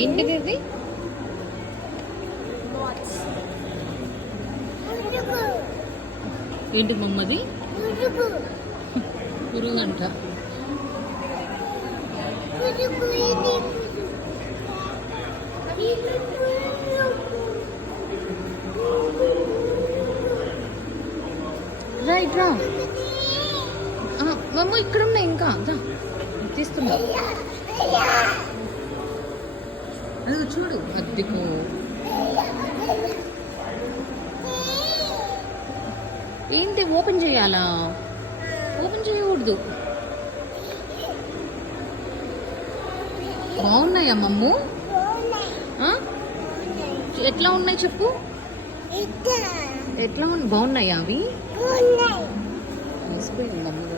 ఏంటిది ఇది? ఏంటి మమ్మది? పురుగు అంట. రైట్ రా మమ్మ, ఇక్కడ ఉన్నాయి ఇంకా తీస్తున్నా. అది చూడు అద్దెకు. ఏంటి ఓపెన్ చేయాలా? ఓపెన్ చేయకూడదు. బాగున్నాయా మమ్ము? ఎట్లా ఉన్నాయి చెప్పు. ఎట్లా బాగున్నాయా అవి? మమ్మీ